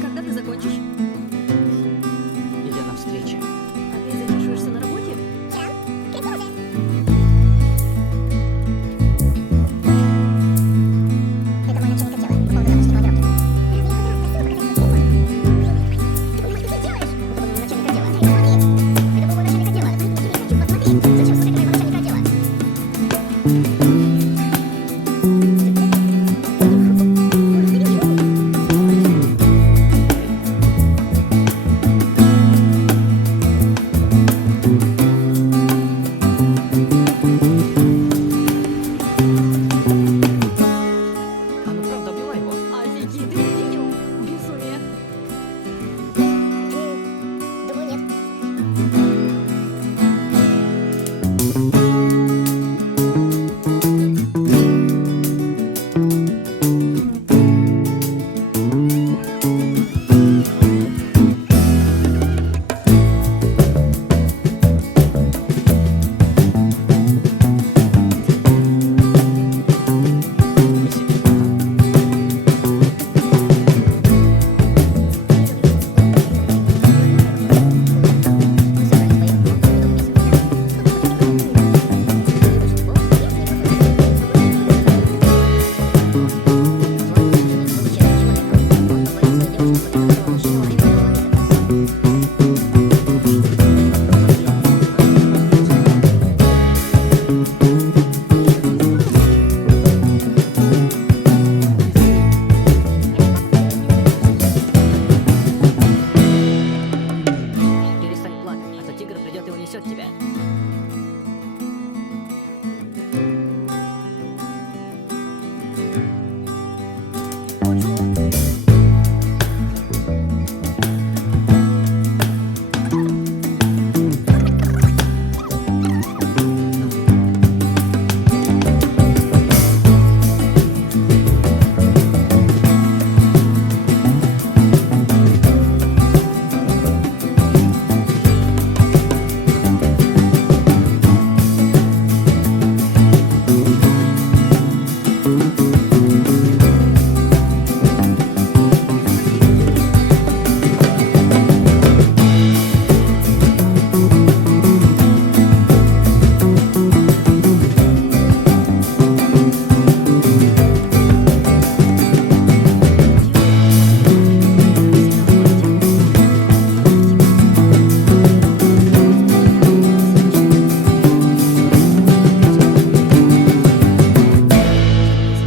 Когда ты закончишь? Идя навстречу. Опять задерживаешься на работе? Это мой начальник отдела по поводу запуска планировки. Начальник отдела. Это по-моему начальник отдела. Я хочу посмотреть. Зачем создать моего начальника отдела? А ну правда, обняла его. Офигеть, ты это видел? Безумие. Думаю, нет. Перестань плакать, а то тигр придет и унесет тебя.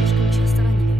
Слишком часто ранили.